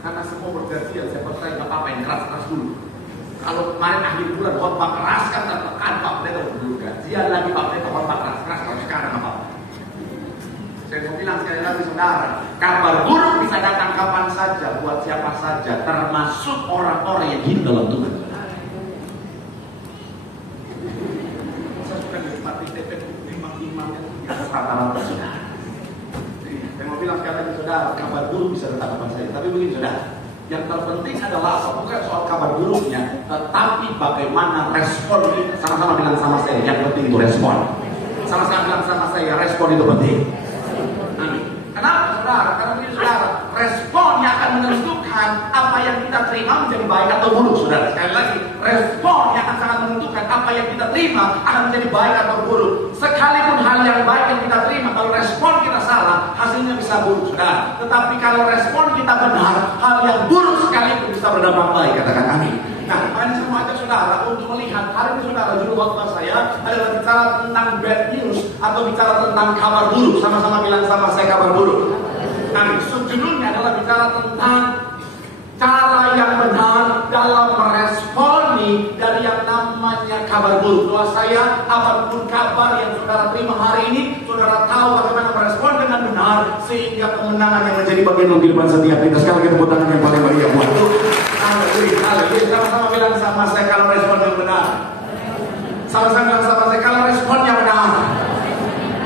Karena semua bergajian, saya percaya nggak apa-apa yang keras-keras dulu. Kalau kemarin akhir bulan khotbah keras kan tertekan, Pak Pendeta dulu gajian lagi, Pak Pendeta khotbah keras-keras, kalau sekarang apa-apa. Saya mau bilang sekali lagi saudara, kabar buruk bisa datang kapan saja, buat siapa saja, termasuk orang-orang yang hidup dalam Tuhan. Saya suka menikmati TP imam-imam yang rata-rata saudara. Saya mau bilang sekali lagi saudara, kabar buruk bisa datang kapan saja. Tapi begini saudara, yang terpenting adalah bukan soal kabar buruknya, tetapi bagaimana respon kita. Sama-sama bilang sama saya, yang penting itu respon. Sama-sama bilang sama saya, respon itu penting. Amin. Kenapa saudara? Karena begini saudara, respon yang akan menentukan apa yang kita terima menjadi baik atau buruk saudara. Sekali lagi, respon yang akan sangat menentukan apa yang kita terima akan menjadi baik atau buruk. Sekalipun hal yang baik yang kita terima, kalau respon kita salah, hasilnya bisa buruk saudara. Tetapi kalau respon kita benar, hal yang buruk sekalipun bisa berdampak baik. Katakan amin. Nah, makanya semua aja saudara untuk melihat hari ini saudara, judul khotbah saya adalah bicara tentang bad news atau bicara tentang kabar buruk. Sama-sama bilang sama saya, kabar buruk. Nah, subjudulnya adalah bicara tentang cara yang benar dalam meresponi dari yang namanya kabar buruk. Doa saya, apapun kabar yang saudara terima hari ini, saudara tahu bagaimana merespon dengan benar sehingga kemenangan yang menjadi bagian kehidupan setiap kita. Sekali lagi tepuk tangan yang paling meriah buat Tuhan. Haleluya. Sama-sama bilang sama saya kalau respon yang benar. Sama-sama bilang sama saya kalau respon yang benar,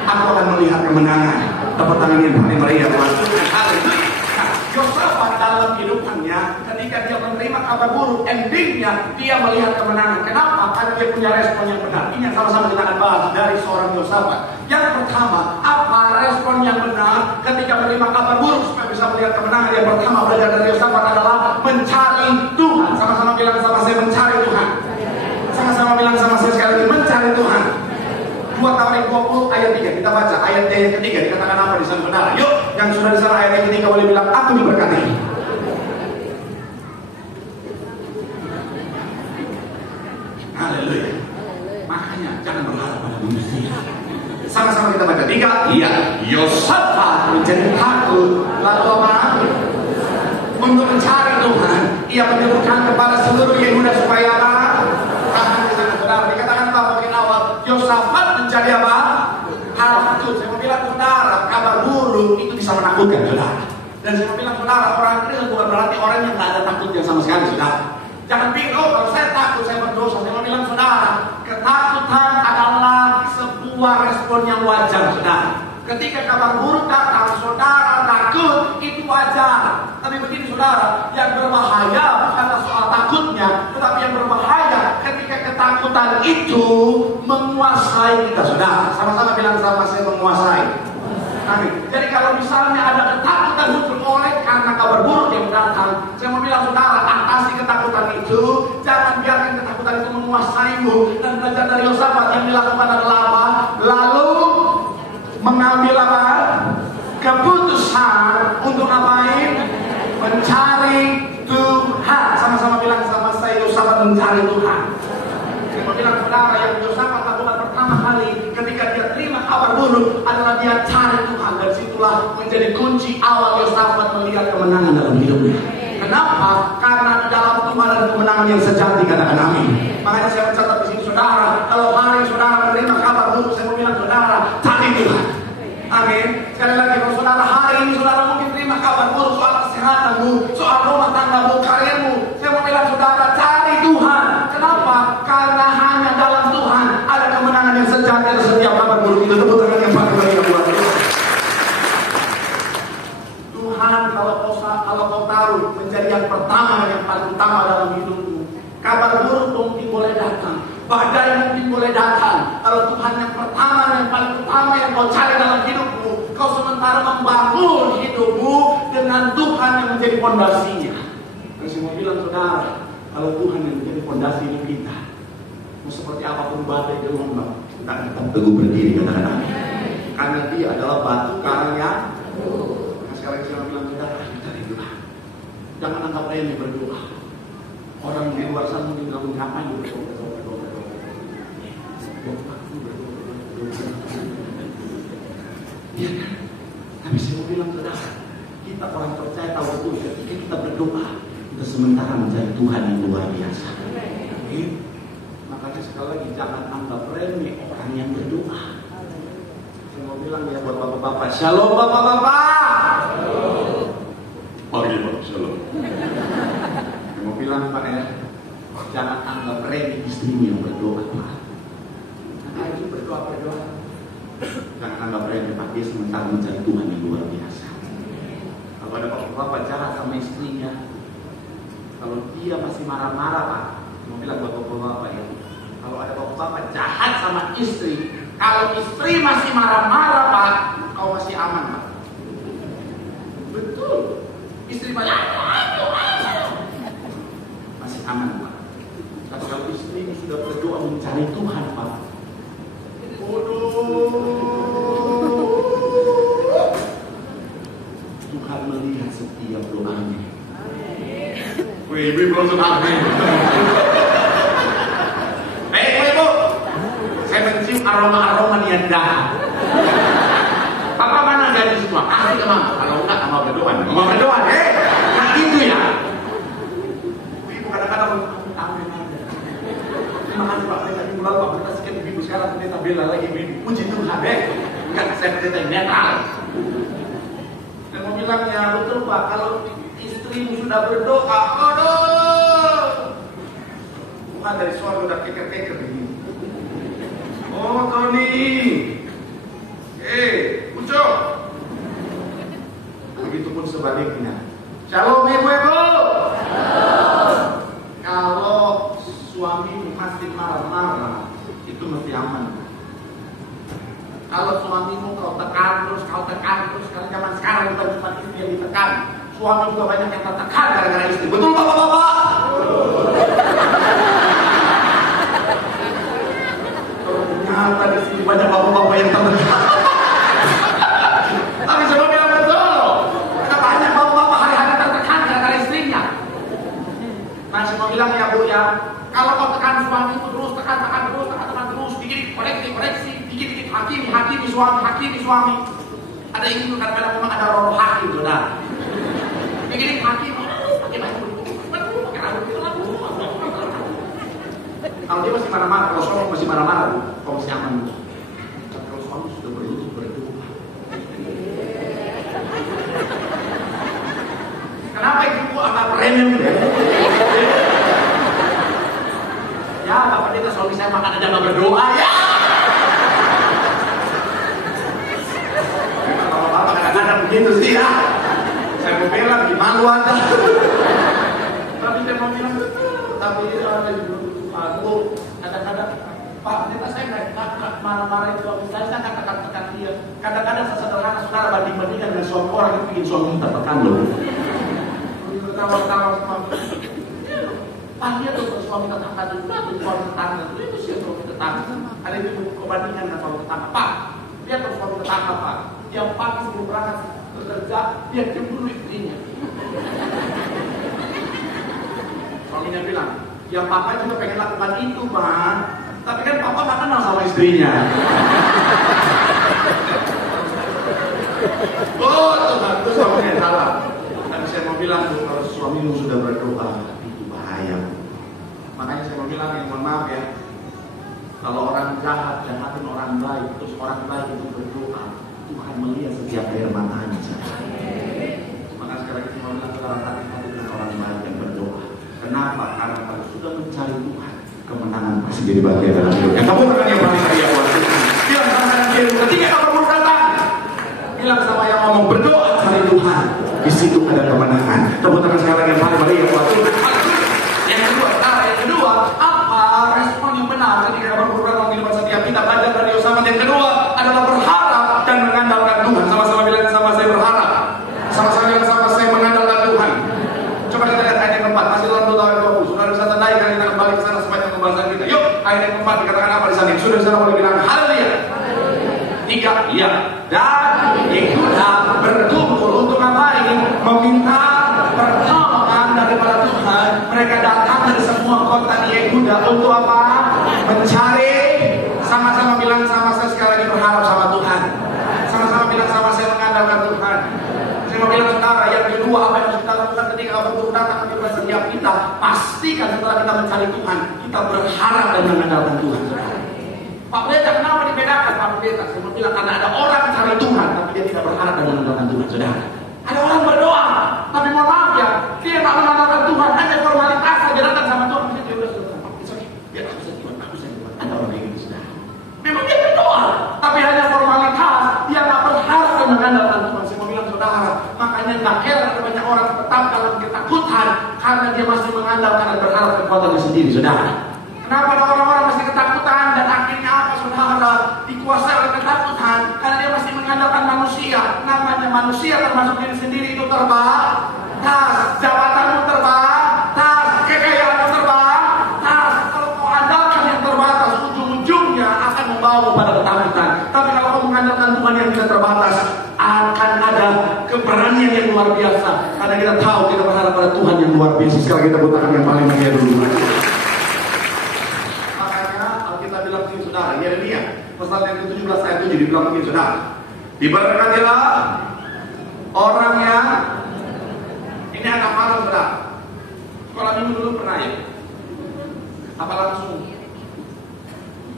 aku akan melihat kemenangan. Tepuk tangan yang paling meriah buat Tuhan. Haleluya. Yosafat dalam hidupannya ketika dia menerima kabar buruk, endingnya dia melihat kemenangan. Kenapa? Karena dia punya respon yang benar. Ini yang sama-sama kita akan bahas dari seorang Yosafat. Yang pertama, apa respon yang benar ketika menerima kabar buruk supaya bisa melihat kemenangan? Yang pertama belajar dari Yosafat adalah mencari Tuhan. Sama-sama bilang sama saya, mencari Tuhan. Sama-sama bilang sama saya sekali lagi, mencari Tuhan. 2 Tawarik 20 ayat 3 kita baca. Ayat yang ketiga dikatakan apa di sana saudara? Yuk, yang sudah di sana ayat yang ketiga boleh bilang aku diberkati. Haleluya. Makanya jangan berharap pada manusia. Sama-sama kita baca 3. Iya, Yosafat menjadi takut lalu apa? Untuk mencari Tuhan, ia menyuruhkan kepada seluruh Yehuda supaya apa? Tahan di sana saudara. Dikatakan apa bagian awal? Yosafat menjadi apa? Takut. Saya mau bilang saudara, kabar buruk itu bisa menakutkan saudara. Dan saya mau bilang saudara, orang Kristen bukan berarti orang yang tidak ada takutnya sama sekali saudara. Jangan bingung, kalau saya takut saya berdosa. Saya mau bilang saudara, ketakutan adalah sebuah respon yang wajar saudara. Ketika kabar buruk datang, saudara takut, itu wajar. Tapi begini saudara, yang berbahaya bukanlah soal takutnya, tetapi yang berbahaya ketika ketakutan itu menguasai kita saudara. Sama-sama bilang sama saya, menguasai. Amin. Jadi kalau misalnya ada ketakutan muncul oleh karena kabar buruk yang datang, saya mau bilang saudara, atasi ketakutan itu. Jangan biarkan ketakutan itu menguasaimu. Dan belajar dari Yosafat yang dilakukan adalah apa? Lalu mengambil apa? Keputusan untuk ngapain? Mencari Tuhan. Sama-sama bilang sama saya, Yosafat mencari Tuhan. Saya mau bilang saudara, yang Yosafat lakukan pertama kali ketika dia terima kabar buruk adalah dia cari Tuhan. Dan situlah menjadi kunci awal Yosafat melihat kemenangan dalam hidupnya. Kenapa? Karena di dalam Tuhan ada kemenangan yang sejati. Katakan amin. Makanya saya mencatat di sini saudara, kalau hari saudara menerima kabar buruk, saya mau bilang saudara, cari Tuhan. Amin. Sekali lagi, kalau saudara hari ini saudara mungkin terima kabar buruk soal kesehatanmu, soal rumah tanggamu, karirmu, saya mau bilang saudara, cari Tuhan. Kenapa? Karena hanya dalam Tuhan ada kemenangan yang sejati atas setiap kabar buruk itu. Tepuk tangan yang paling meriah buat Tuhan. Kalau kau taruh menjadi yang pertama, yang paling utama dalam hidupmu, kabar buruk mungkin boleh datang, badai mungkin boleh datang. Kalau Tuhan yang pertama, yang paling utama yang kau cari dalam hidupmu, kau sementara membangun hidupmu dengan Tuhan yang menjadi fondasinya. Dan saya mau bilang saudara, kalau Tuhan yang menjadi fondasi hidup kita, mau seperti apapun badai gelombang, kita akan tetap teguh berdiri. Katakan amin. Karena dia adalah batu karang yang sekali lagi saya bilang saudara, cari Tuhan. Jangan anggap remeh berdoa. Orang di luar sana mungkin kamu ngapain berdoa. Ya kan? Tapi saya mau bilang saudara, Kita orang percaya tahu betul ketika kita berdoa, kita sementara mencari Tuhan yang luar biasa. Makanya sekali lagi jangan anggap remeh orang yang berdoa. Saya mau bilang ya buat bapak-bapak, shalom bapak-bapak. Pagi pak, shalom. Saya mau bilang pak ya, jangan anggap remeh istrimu yang berdoa pak. Ayo berdoa. Jangan anggap remeh pak, dia sementara mencari Tuhan yang luar biasa. Kalau ada bapak-bapak jahat sama istrinya, kalau dia masih marah-marah pak, mau bilang buat bapak-bapak ya, kalau ada bapak-bapak jahat sama istri, kalau istri masih marah-marah pak, kau masih aman pak. Betul. Istri banyak masih aman pak. Tapi kalau istri sudah berdoa mencari Tuhan pak, Tuhan melihat setiap doanya. Wih, ibu belum sempat. Ibu, saya mencium aroma niaga. Papa mana gaji semua? Kasih ke mama. Kalau enggak, mama berdoa. Nah itu ya. Ibu kadang-kadang amin. Terima kasih Pak. Saya tadi mulai Pak kita sekian ibu sekarang kita bela lagi ibu. Puji Tuhan enggak saya cerita netral. Saya mau bilang ya betul Pak. Kalau istrimu sudah berdoa, Tuhan dari suara udah keker-keker begini. Oh Tony, muncul. Begitupun sebaliknya. Shalom ibu-ibu. Kalau suami masih marah-marah, itu mesti aman. Kalau suamimu kau tekan terus, kalau zaman sekarang bukan cuma istri yang ditekan, suami juga banyak yang tertekan gara-gara istri. Betul bapak-bapak? Ternyata di sini banyak bapak-bapak yang tertekan. Tapi saya bilang betul, ada banyak bapak-bapak hari-hari tertekan gara-gara istrinya. Nah saya mau bilang ya bu ya, kalau kau tekan suami itu terus, tekan terus, dikit koreksi, dikit hakimi suami. Ada ini kadang-kadang memang ada roh hakim tuh dah. Dikit hakim, kalau dia masih marah-marah, kalau suami masih marah-marah, kau masih aman. Kalau suami sudah berlutut berdoa. Kenapa ibu agak premium ya? Ya, bapak dia suami saya makan aja nggak berdoa ya. Kalau bapak kadang-kadang begitu sih ya. Saya mau bilang gimana aja. Tapi saya mau bilang tapi aku kadang-kadang Pak, ternyata saya nggak marah-marah itu suami saya nggak tekan-tekan dia. Kadang-kadang sesederhana saudara banding-bandingkan dengan suami orang itu bikin suami tertekan loh. Ketawa-ketawa sama Pak dia tuh suami tetangga juga, suami tetangga itu sih suami tetangga. Ada yang bandingkan dengan suami tetangga. Pak, dia tuh suami tetangga Pak. Tiap pagi sebelum berangkat bekerja, dia cemburu istrinya. Suaminya bilang, ya papa juga pengen lakukan itu Pak, tapi kan papa gak kenal sama istrinya. Oh Tuhan, itu suaminya salah. Tapi saya mau bilang kalau suamimu sudah berdoa, itu bahaya. Makanya saya mau bilang mohon maaf ya, kalau orang jahat jahatin orang baik, terus orang baik itu berdoa, Tuhan melihat setiap air matanya. Maka sekali lagi saya mau bilang saudara hati-hati dengan orang baik yang berdoa. Kenapa? Karena kalau sudah mencari Tuhan, kemenangan pasti jadi bagian dalam hidupnya. Kamu bukan yang paling saya buat. Bilang sama yang kiri, ketika kamu datang, bilang sama yang ngomong berdoa cari Tuhan. Di situ ada kemenangan. Tepuk tangan sekali lagi yang paling ya buat Tuhan. Yang kedua, apa respon yang benar ketika kamu berdoa di depan setiap kita belajar dari Yosamat? Yang kedua adalah berharap dan mengandalkan Tuhan. Sama-sama bilang sama saya berharap. Sama-sama bilang sama saya mengandalkan Tuhan. Coba kita lihat ayat yang keempat. Masih dalam 2 tahun 20. Saudara bisa tandai kan kita kembali ke sana sepanjang pembahasan kita. Yuk, ayat yang keempat dikatakan apa di sana? Sudah sana boleh bilang haleluya. 3, iya. Dan Yehuda berkumpul untuk apa ini? Meminta pertolongan daripada Tuhan. Mereka datang dari semua kota di Yehuda untuk apa? Mencari. Sama-sama bilang sama saya sekali lagi berharap sama Tuhan. Sama-sama bilang sama saya mengandalkan Tuhan. Saya mau bilang tentara kabar buruk datang di setiap kita, pastikan setelah kita mencari Tuhan, kita berharap dan mengandalkan Tuhan. Pak Pendeta, kenapa dibedakan Pak Pendeta? Saya mau bilang karena ada orang mencari Tuhan, tapi dia tidak berharap dan mengandalkan Tuhan, saudara. Ada orang berdoa, tapi mohon maaf ya, dia tak mengandalkan Tuhan, hanya formalitas saja datang sama Tuhan. Dia udah selesai, dia tak bisa Tuhan, tak bisa Tuhan. Ada orang yang gitu, saudara. Memang dia berdoa, tapi hanya formalitas, dia tak berharap dan mengandalkan Tuhan. Saya mau bilang saudara, makanya tak heran ada banyak orang tetap dalam ketakutan karena dia masih mengandalkan dan berharap kekuatannya sendiri, saudara. Kenapa ada orang-orang masih ketakutan dan akhirnya apa, saudara? Dikuasai oleh ketakutan karena dia masih mengandalkan manusia. Namanya manusia termasuk diri sendiri itu terbatas, jabatanmu terbatas, kekayaanmu terbatas. Kalau kau andalkan yang terbatas, ujung-ujungnya akan membawa pada ketakutan. Tapi kalau kau mengandalkan Tuhan yang tidak terbatas, akan ada keberanian yang luar biasa. Karena kita tahu kita berharap pada Tuhan yang luar biasa. Sekarang kita putarkan yang paling mulia dulu. Saudara, Yeremia pasal yang ke-17 ayat 7 dibilang begini, saudara. Diberkatilah orang yang ini anak malam, saudara. Sekolah minggu dulu pernah ya? Apa langsung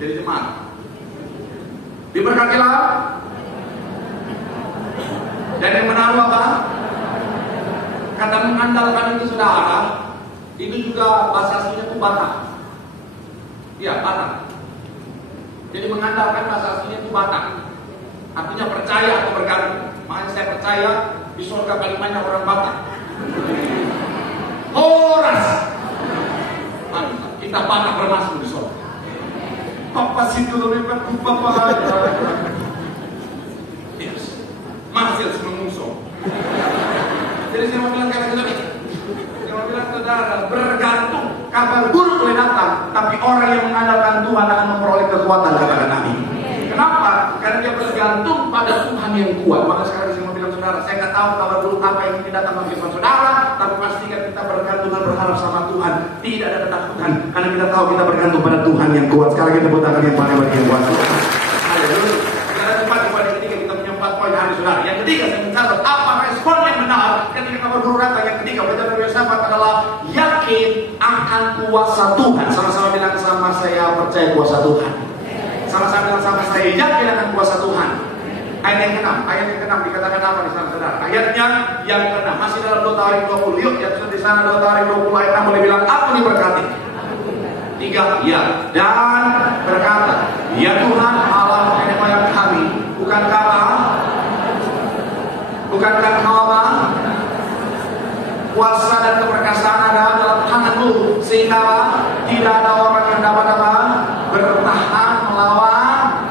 jadi jemaat? Diberkatilah dan yang menaruh apa? Kata mengandalkan itu, saudara, itu juga bahasa aslinya itu batang. Iya, batang. Jadi mengandalkan bahasa aslinya itu batang, artinya percaya atau bergantung. Makanya saya percaya di surga paling banyak orang batang. Horas, kita batang bermasuk di surga. Papa situ lebih bagus, papa. Yes, masih mengusung. Jadi saya mau bilang kata-kata ini. Saya mau bilang saudara, bergantung. Kabar buruk boleh datang, tapi orang yang mengandalkan Tuhan akan memperoleh kekuatan, katakan amin. Kenapa? Karena dia bergantung pada Tuhan yang kuat. Maka sekarang saya mau bilang saudara, saya nggak tahu kabar buruk apa yang mungkin datang bagi saudara, tapi pastikan kita bergantung dan berharap sama Tuhan. Tidak ada ketakutan, karena kita tahu kita bergantung pada Tuhan yang kuat. Sekarang kita putarkan yang paling bagi yang kuat. Haleluya. Kita cepat kepada yang ketiga, kita punya 4 poin hari saudara. Yang ketiga saya mencatat apa respon yang benar ketika kabar buruk datang. Yang ketiga baca dari Yosafat adalah yakin akan kuasa Tuhan. Sama-sama bilang sama saya percaya kuasa Tuhan. Sama-sama bilang sama saya yakin akan kuasa Tuhan. Ayat yang ke-6 dikatakan apa di sana, saudara? Ayatnya yang ke-6 masih dalam 2 Tawarik 20. Yuk, yang sudah di sana 2 Tawarik 20 ayat 6 boleh bilang aku diberkati. 3, ya, dan berkata, ya Tuhan Allah nenek moyang kami, bukankah apa? Kuasa dan keperkasaan ada dalam tanganmu, sehingga tidak ada orang yang dapat bertahan melawan.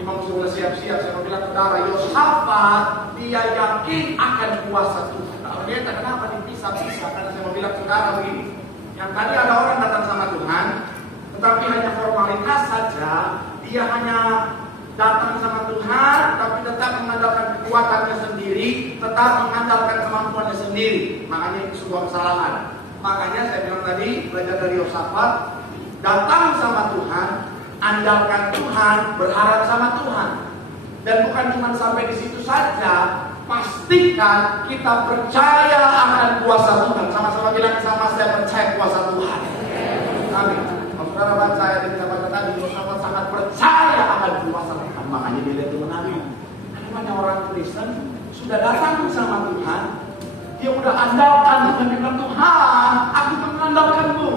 Imam sudah siap-siap. Saya mau bilang saudara, Yosafat dia yakin akan kuasa Tuhan. Dia kenapa dipisah-pisah? Karena saya mau bilang saudara begini, yang tadi ada orang datang sama Tuhan, tetapi hanya formalitas saja. Dia hanya datang sama Tuhan, tapi tetap mengandalkan kekuatannya sendiri, tetap mengandalkan kemampuannya sendiri. Makanya itu sebuah kesalahan. Makanya saya bilang tadi, belajar dari Yosafat, datang sama Tuhan, andalkan Tuhan, berharap sama Tuhan. Dan bukan cuma sampai di situ saja, pastikan kita percaya akan kuasa Tuhan. Sama-sama bilang sama, saya percaya kuasa Tuhan. Amin. Kalau saudara baca ayat yang kita baca tadi, Yosafat sangat percaya akan kuasa Tuhan. Makanya dia lihat menangis. Karena orang Kristen sudah datang sama Tuhan, dia udah andalkan Tuhan, dia bilang Tuhan, aku mengandalkanmu.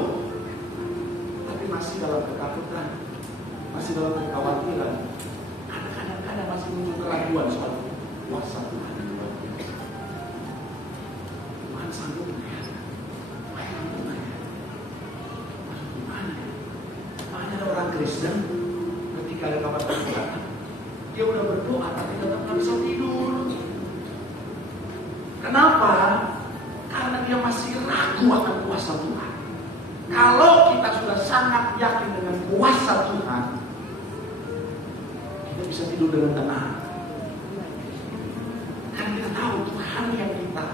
Tapi masih dalam ketakutan, masih dalam kekhawatiran. Kadang-kadang masih muncul keraguan soal kuasa Tuhan. Tuhan sanggup ya? Makanya ada orang Kristen ketika ada kabar buruk, dia udah berdoa tapi tetap nggak bisa tidur. Kenapa? Karena dia masih ragu akan kuasa Tuhan. Kalau kita sudah sangat yakin dengan kuasa Tuhan, kita bisa tidur dengan tenang. Karena kita tahu Tuhan yang kita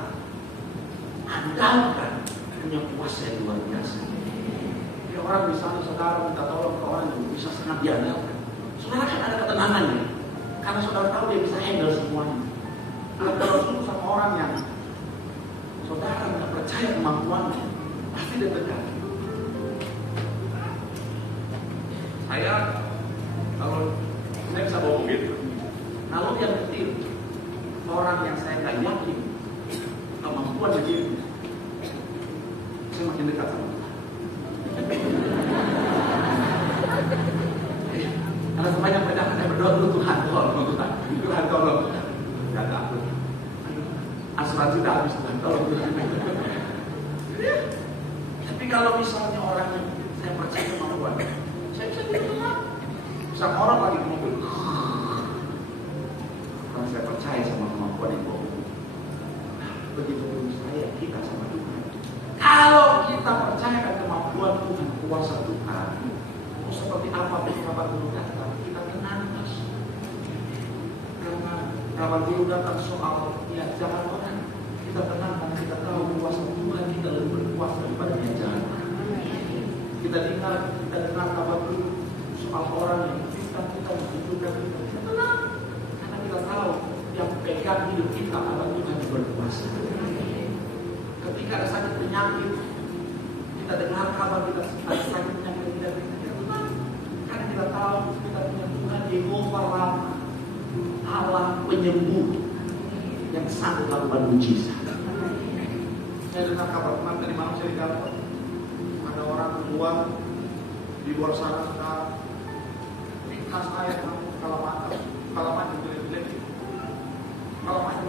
andalkan punya kuasa yang luar biasa. Jadi orang misalnya saudara minta tolong ke orang yang bisa sangat diandalkan, saudara kan ada ketenangannya. Karena saudara tahu dia bisa handle semuanya. Kalau terus sama orang yang saudara nggak percaya percaya kemampuannya, pasti dia tegar. Kalau saya bisa bawa mobil, kalau yang kecil, orang yang saya nggak yakin kemampuan dia, saya makin dekat sama Tuhan. Karena sebanyak saya berdoa dulu, Tuhan tolong, nggak takut. Asuransi udah habis, Tuhan tolong. Tapi kalau misalnya orang yang saya percaya kemampuan, saya bisa tidak tenang. Misalnya orang lagi di mobil, karena saya percaya sama kemampuan itu. Begitu pun kita sama Tuhan. Kalau kita percayakan kemampuan Tuhan, kuasa Tuhan, mau seperti apa pun kapan dulu datang, kita tenang mas. Karena kapan dulu datang soal ya jangan orang, kita tenang karena kita tahu kuasa Tuhan kita lebih berkuasa daripada yang jalan. Kita dengar kabar dulu soal orang yang kita menunjukkan kita tenang karena kita tahu yang pegang hidup kita adalah Tuhan yang berkuasa. Ketika ada sakit penyakit, kita dengar kabar kita ada sakit penyakit kita tenang karena kita tahu kita punya Tuhan Yehova Rafa, Allah penyembuh yang sanggup melakukan mujizat. Saya dengar kabar teman dari mana saya dapat ada orang keluar di luar sana sekarang ringkas air kalau mati jelek-jelek kalau mati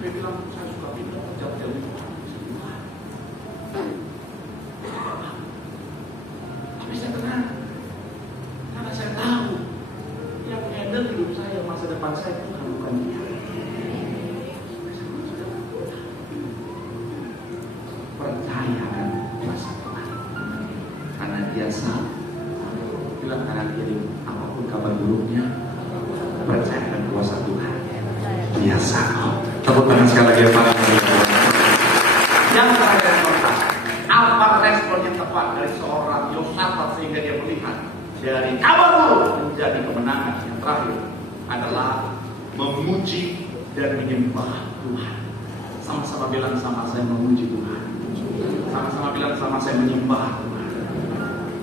dia bilang saya suka pindah jauh-jauh tapi saya tenang karena saya tahu yang handle hidup saya masa depan saya bukan dia. Percayakan kuasa Tuhan karena dia sanggup. Bilang karena dia apapun kabar buruknya, percayakan kuasa Tuhan. Dia sanggup. Tepuk tangan sekali lagi Pak. Yang terakhir apa respon yang tepat dari seorang Yosafat sehingga dia melihat dari kabar buruk menjadi kemenangan? Yang terakhir adalah memuji dan menyembah Tuhan. Sama-sama bilang sama saya memuji Tuhan. Sama-sama bilang sama saya menyembah Tuhan.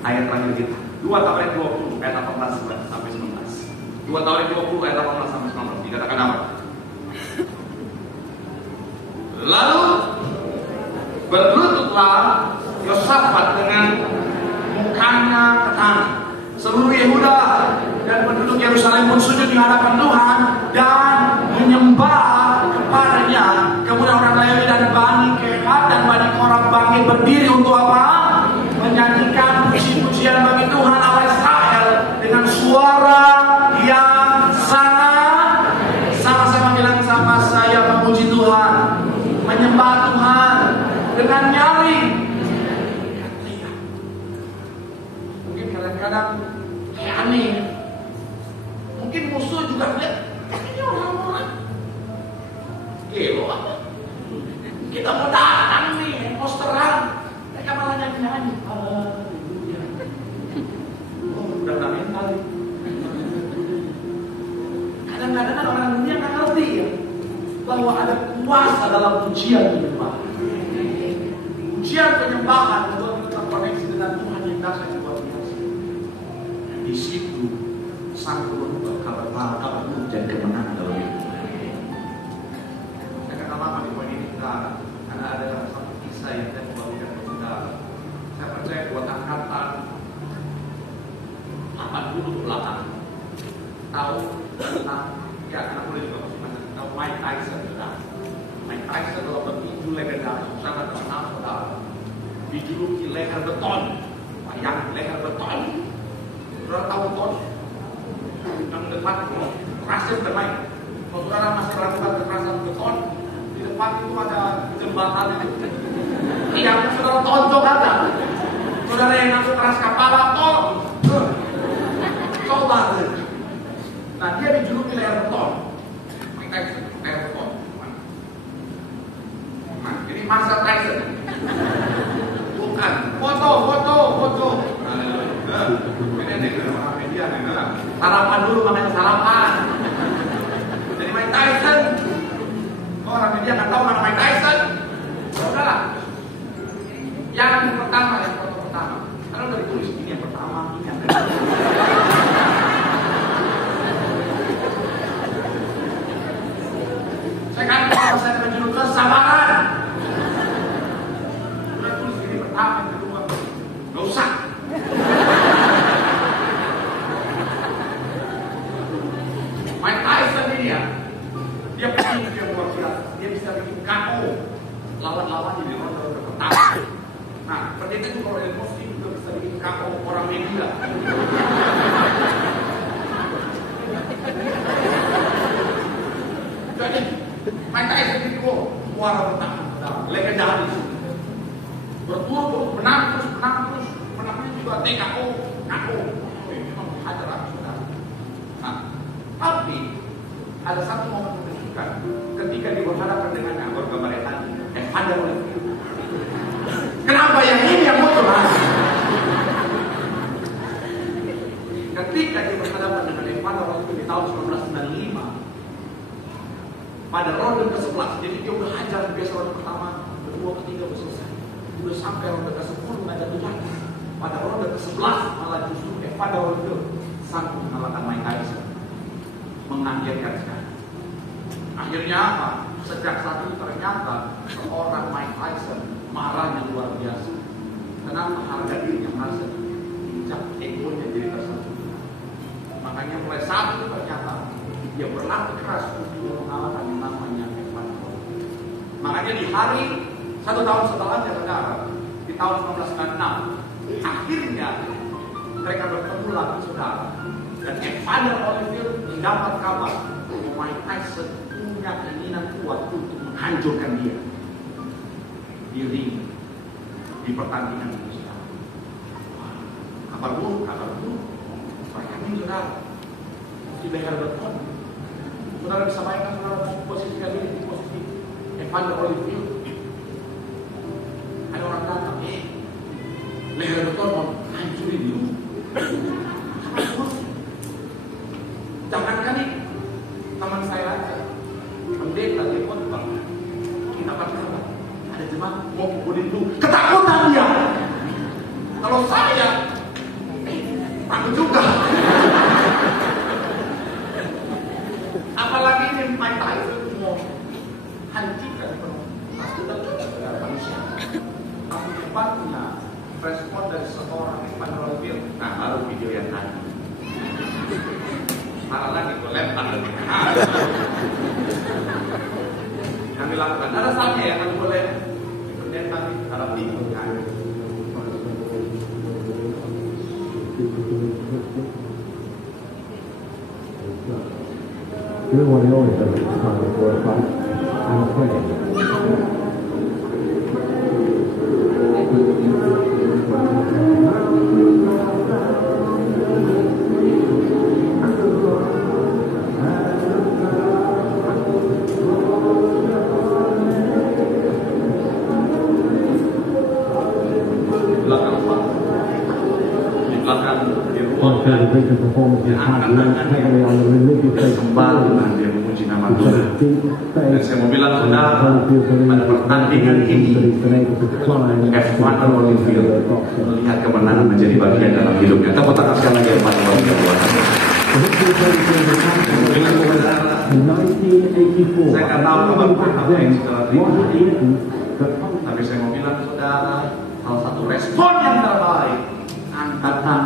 Ayat terakhir kita 2 Tawarik 20 ayat 18 sampai 19. 2 Tawarik 20 ayat 18 sampai 19 dikatakan apa? Lalu berlututlah Yosafat dengan mukanya ke tanah. Seluruh Yehuda dan penduduk Yerusalem pun sujud di hadapan Tuhan dan menyembah kepadanya. Kemudian orang Lewi dan Bani Kehat dan Bani Korah bangkit berdiri untuk apa? Menyanyikan puji-pujian bagi Tuhan Allah Israel dengan suara yang sangat. Sama-sama bilang sama saya memuji Tuhan, menyembah Tuhan dengan nyaring. Mungkin kadang-kadang kayak aneh. Mungkin musuh juga melihat ini orang-orang gelo apa? Kita mau datang nih, mau serang, mereka malah nyanyi-nyanyi. Haleluya. Oh, udah gak mental. Kadang-kadang orang dunia nggak ngerti ya bahwa ada kuasa dalam pujian penyembahan. Pujian penyembahan untuk kita terkoneksi dengan Tuhan yang dahsyat luar biasa. Dan di situ sang berubah kabar buruk jadi kemenangan dalam hidup. Saya akan lama di poin ini karena ada satu kisah yang saya mau bagikan ke saudara. Saya percaya buat angkatan 80 ke belakang tahu tentang ya anak boleh juga masih tahu Mike Tyson. Mike Tyson kalau petinju legendaris sangat terkenal saudara. Dijuluki leher beton, bayang leher beton. Saudara tahu beton? Yang depan kerasnya bermain. Kalau saudara masih melakukan kekerasan beton, di depan itu ada jembatan itu. Yang saudara tonjok ada. Saudara yang langsung keras kepala, coba. Nah dia dijuluki leher beton. Mike Tyson, leher beton. Nah, ini Marcel Tyson. Bukan, foto. Ini orang media nih, sarapan dulu makanya sarapan. ya, dia pasti dia luar biasa. Dia bisa bikin KO lawan-lawannya di ronde pertama. Nah, pendeta itu kalau emosi juga bisa bikin KO orang media. Jadi, Mike Tyson itu suara bertahan, legendaris. Berturut menang terus, menangnya juga TKO, KO. Memang hajar habis sudah. Nah, tapi ada satu momen menunjukkan ketika dia berhadapan dengannya bergambar tadi, Evander Holyfield. Kenapa yang ini yang muncul? Ketika dia berhadapan dengan Evander Holyfield di tahun 1995, pada ronde ke-11, jadi dia udah hajar biasa ronde pertama, kedua, ketiga udah selesai. Udah sampai ronde ke-10 nggak jatuh lagi. Pada ronde ke-11 malah justru Evander Holyfield sanggup mengalahkan Mike Tyson. Mengagetkan sekali. Akhirnya apa? Sejak saat itu ternyata seorang Mike Tyson marahnya luar biasa. Kenapa harga diri yang harus diinjak, egonya jadi tersentuh. Makanya mulai saat itu ternyata dia berlatih keras untuk mengalahkan yang namanya Evander Holyfield. Makanya di hari 1 tahun setelahnya, saudara, di tahun 1996, akhirnya mereka bertemu lagi, saudara. Dan Evander Holyfield mendapat kabar bahwa Mike Tyson punya keinginan kuat untuk menghancurkan dia di ring, di pertandingan itu, saudara. Kabar buruk. Mereka ini, saudara, di leher beton. Saudara bisa bayangkan, saudara, posisikan diri di posisi Evander Holyfield. Ada orang datang, leher beton mau hancurin dulu. Jangankan ini, teman saya aja, pendeta di khotbah, kita berkata, ada jemaat mau pukulin dulu, ketakutan dia. Kalau saya, takut juga. Apalagi ini Mike Tyson mau hancurkan kita juga manusia. Tapi hebatnya respon dari seorang Evander Holyfield. Nah, baru video yang tadi. Parah lagi, gue lempar lagi. Kami lakukan. Ada saatnya ya, kami boleh pendeta dalam bingung kan. Everyone always does it time before a fight and pray. The bigger performance is heavily on the religious Kembali dia memuji nama Tuhan. Dan saya mau bilang, saudara, pada pertandingan ini Evander Holyfield melihat kemenangan menjadi bagian dalam hidupnya. Tepuk tangan sekali lagi Evander Holyfield. Saya nggak tahu apa yang saudara terima, tapi saya mau bilang, saudara, salah satu respon yang terbaik, angkat tangan.